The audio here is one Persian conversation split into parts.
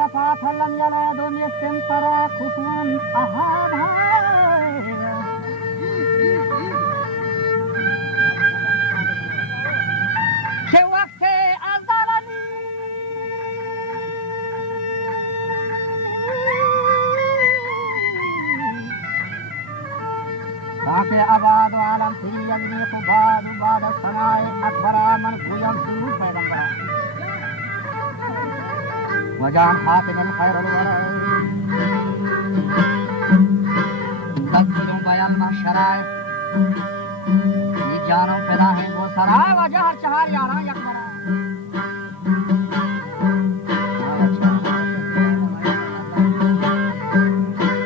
صفات لم يلد مثل ترى كفوا أحد که وقت ازلنی باقی آباد و عالم فی یزیق بعد ثناء اکبر من کویم سرور پیغمبر وجان حاتم خیر الورى تدخل بیان محشرائے یہ جانوں پیدا ہے وہ سرائے وجہ ہر چہار یاراں یکبر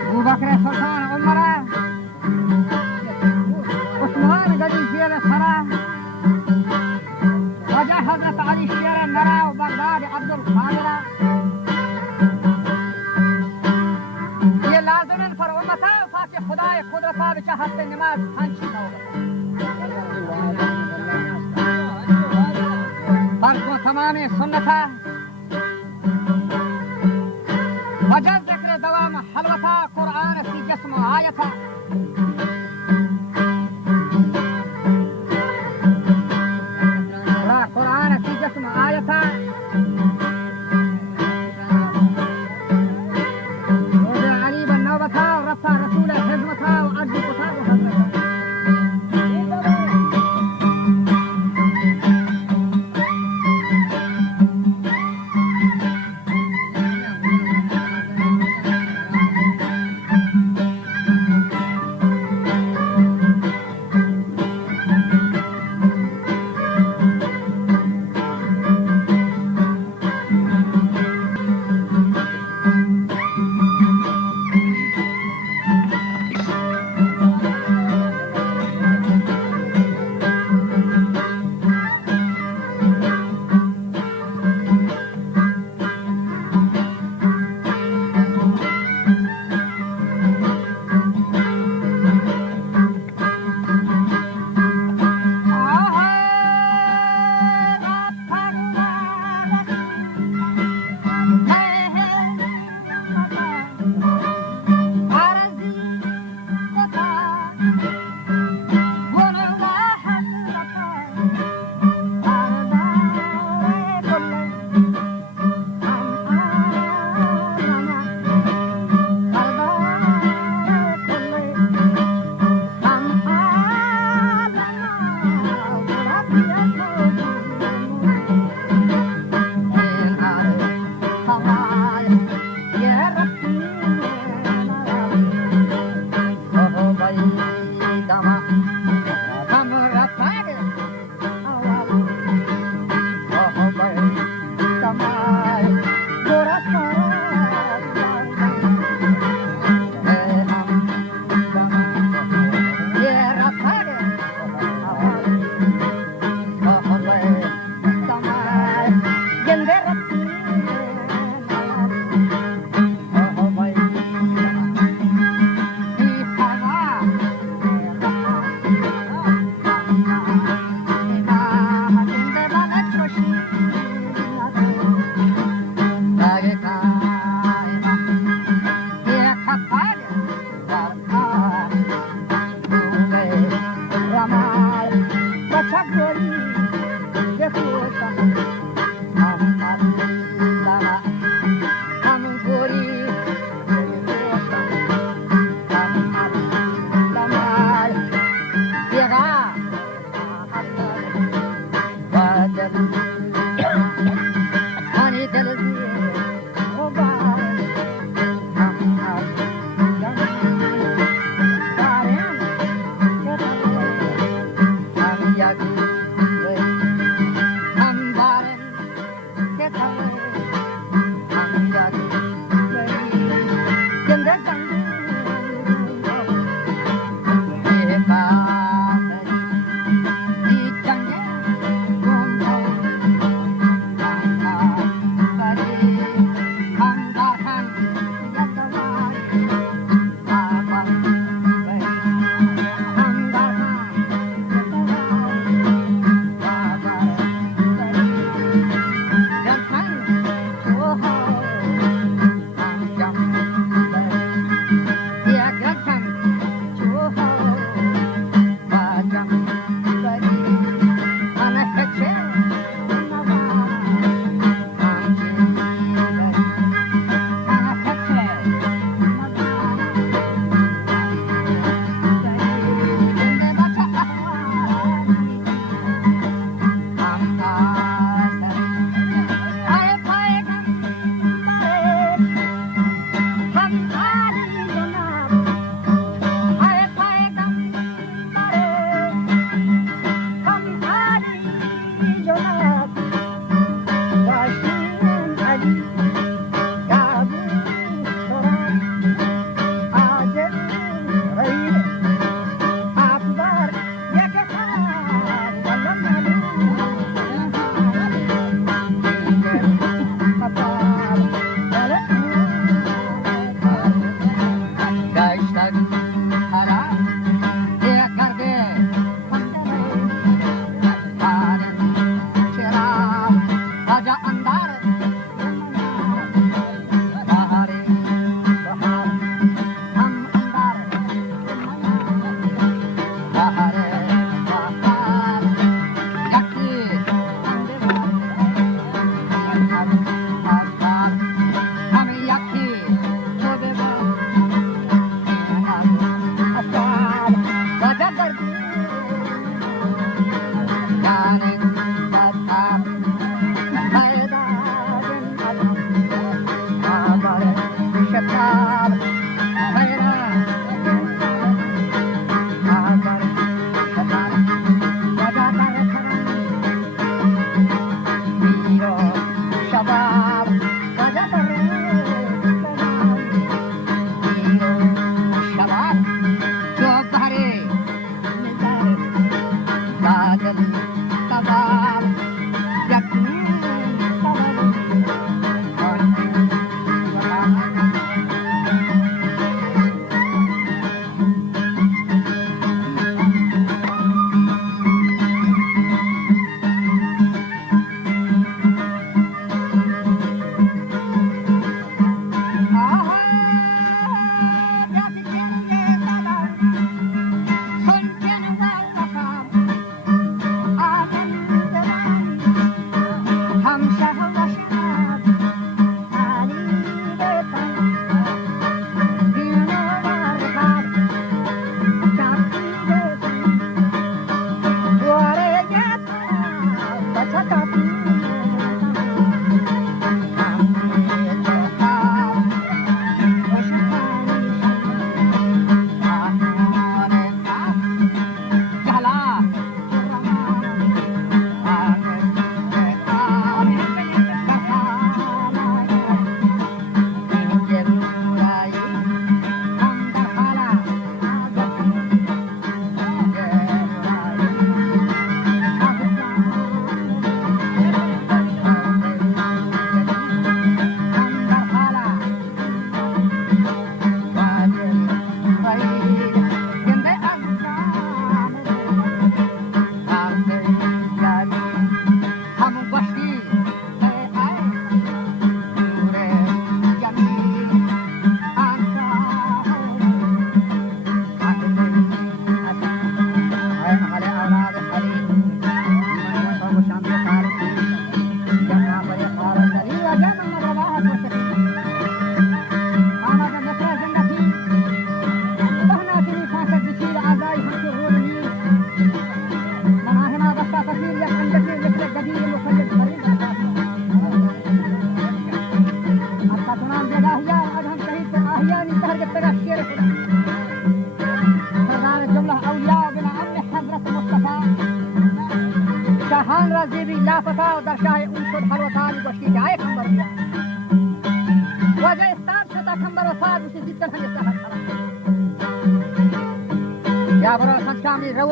ابو بکر سلطان عمر عثمان گدی زیر سرا وجہ حضرت علی شیر مرا و بغداد عبدالقادر یہ لازمن پر امتا فاکر خدای قدرتا بچہ حسن نماز ہنچی ہوگا فرض و تمام سنتا وجہ ذکر دوام حلوتا قرآن سی جسم و آیتا قرآن سی جسم آیتا روز علی بن نوبتا و رفتا رسول حزمتا و عجل قطار و حضرتا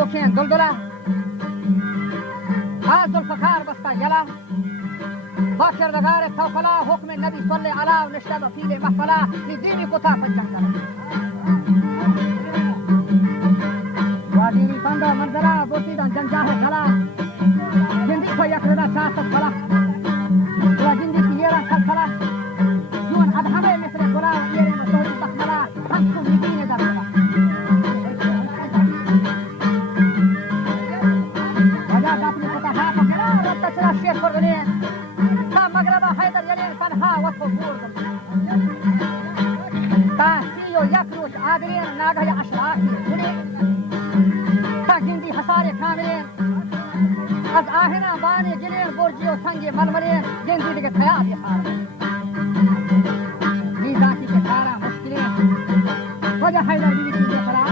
روكين دلدلة هذا الفخار بستا يلا باكر دغار توكلا حكم النبي صلى على ونشتبه فيه محفلة لديني كتاب الجنة وديني فاندا منظرة بوسيدا جنجاه خلا جندي کو يكردا شاست خلا وجندي كيرا خلا جون ادهمه مثل خلا يرين مصور بخلا خمسو مدينة دارلا تشرا شيخ فرغلين تا مغربا حيدر يلين فنها وصفور تا سيو يكروش عادرين ناغه اشرافي سني تا جندي حصار كاملين از آهنا باني جلين برجي وسنگي ململين جندي دي خيال يحار ميزاكي كتارا مشكلين وجه حيدر بيبي كي خلا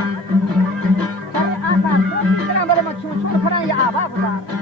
شرع آثار كنا بلما تشوشون كنا يا آبا بزار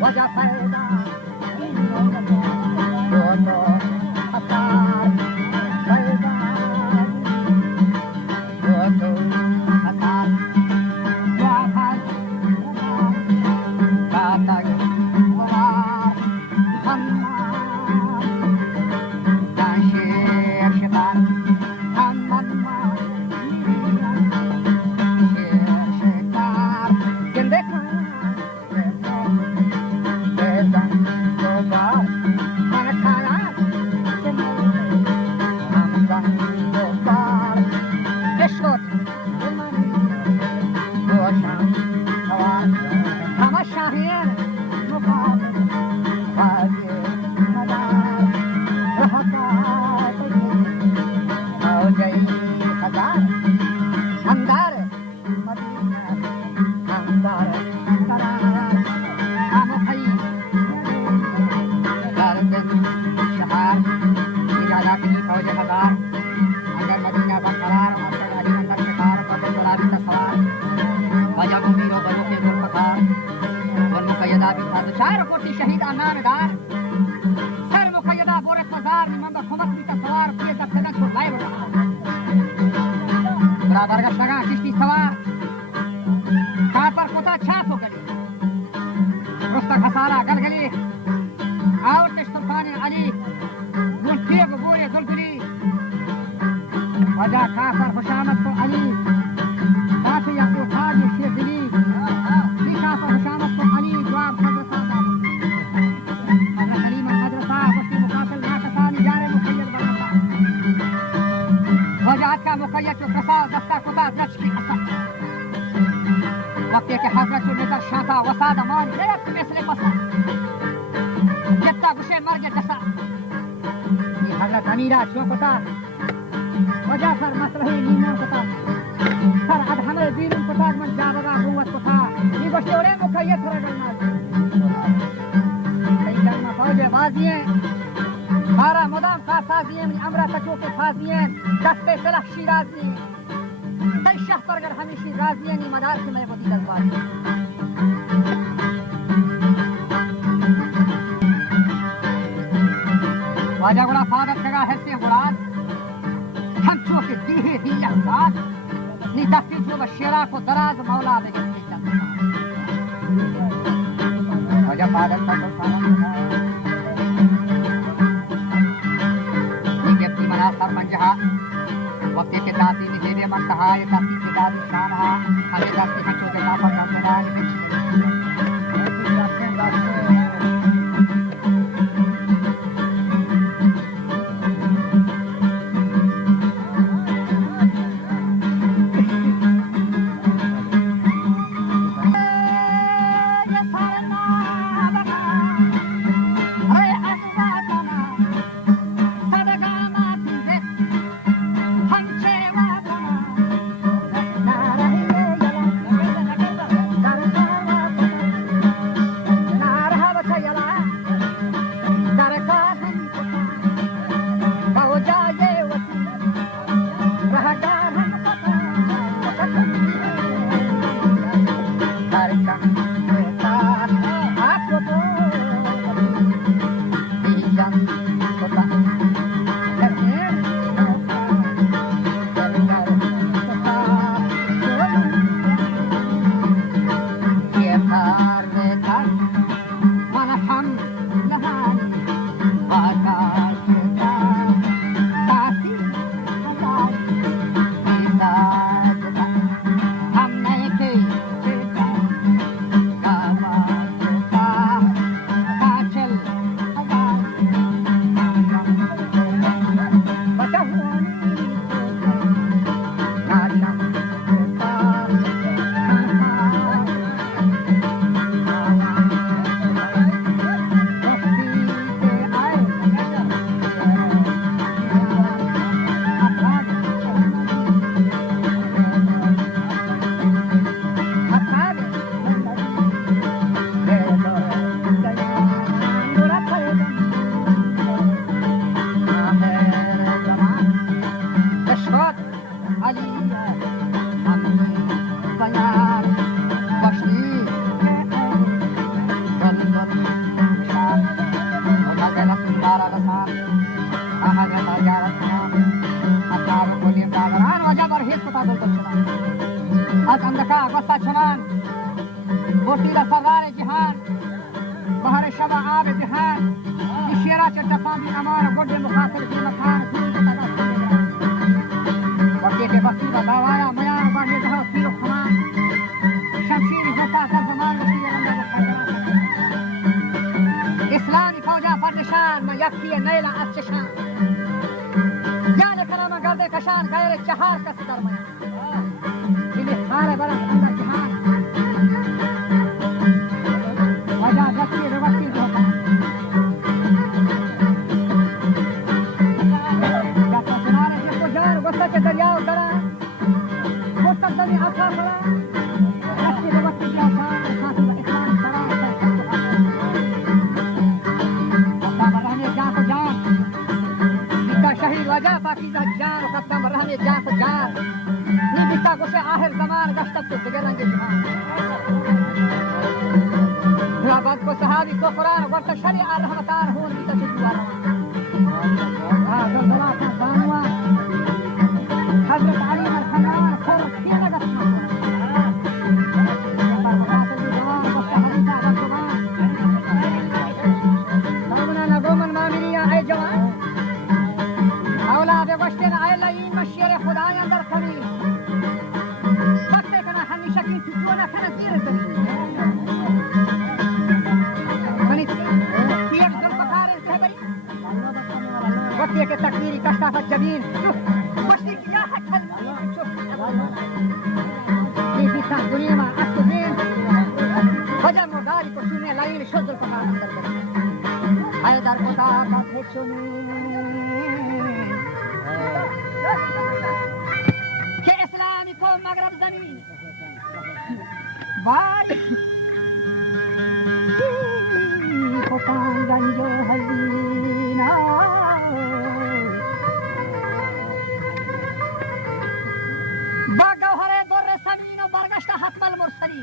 वजह पैदा दोनों हकार पैदा दोनों हकार वाहन कातक वार हम्मा शेर शिकार हम्मा शेर शिकार जिंदे शायर कोटी शहीद अनानदार सर मुकय्यदा बोरक मजार निमंदा खुमत की सवार किए तब तक को लाइव रहा बराबर का शगा किश्ती सवार कहां पर कोता छाप हो गई रुस्ता खसारा गलगली और तशफान अली मुल्किब बोरे गुलगुली वजह कहां पर खुशामत को अली काफी अपने खाज शेखली कहां पर खुशामत को अली जवाब वजात का मुकय्यद कसा दस्ता कुता नच की असर वक्त के हजरत नेता शाता वसाद अमान एक फैसले पसा जत्ता गुशे मर गया जसा ये हजरत अमीरा क्यों पता वजह पर मसले नीमों पता सर अधमे दीन पता मन जाबगा हुवत पता ये बशोरे मुकय्यद रगलना कई जन्म फौजे बाजिए मारा मुदाम का साजिए में अमरा तको के फाजिए दस्ते सलाह शिराजी कई शह पर अगर हमेशा राजी नहीं मदार से मैं बदी दरबार वाजा गुड़ा फादर कगा है से गुड़ाद हम चो के दीहे दिया साथ नी दस्ती जो शेरा को दराज मौला में गई वाजा फादर का सर मंजहा वक्त के दाती ने देवे मन कहा ये दाती के दादी शान हा हमें दाती के छोटे पापा का मैदान में आज अंधका बस्ता छुनान बोटीला सरदार जिहान बहर शबा आब जिहान शेरा चट्टापानी अमार गोडे मुखातिल की मखान वक्ते के बस्ती का दावाया मयान बागे जहां सीरो खमान शमशीर होता का जमान वसी लंगा इस्लामी फौजा पाकिस्तान में यक्ति नैला अच्छशान जाने करामा गर्दे कशान गैर चहार का सिदर मयान सारे बरस अंदर जहान वजह रखी रवती होता क्या सुनाने जिसको जान गुस्सा के दरिया उतरा गुस्सा दरी आखा पड़ा रखी रवती की आसान साथी में इस्लाम सरा कत्ता रहने जान को जान इसका शहीद वजह बाकी जान कत्ता रहने जान को जान निबिता को से आखिर ज़मान गश्तक तो बिगड़ेंगे जहां खुदावंद को सहाबी को कुरान वर्त शरीअत रहमतार हो निबिता से दुआ हां ज़रा का बानुआ हजरत अली मरहमान खुर के लगत नगोमन मामिनिया ऐ जवान औलाद वश्तन ऐ लईन मशीर खुदा अंदर खड़ी शकील जोना खाना तीर सरी मनी तीर जल पकारे से बड़ी वक्ते के तकदीरी कष्टाफत जबीन मस्ती किया है खल ये दिशा दुनिया में अस्तुबीन वजह मुर्दारी को सुने लाइन शुद्ध पकार अंदर करे हैदर खुदा का सुने के इस्लामी को मगरब जमीन बाई को कांगंजो हसीना बागहरे दोरे समीनो बरगश्ता हतमल मुरसली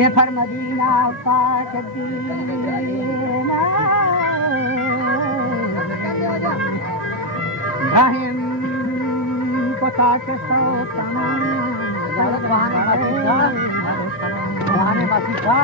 ये फर मदीना पाक दीना राहिम पता के सौ तमाम बहाने मासी का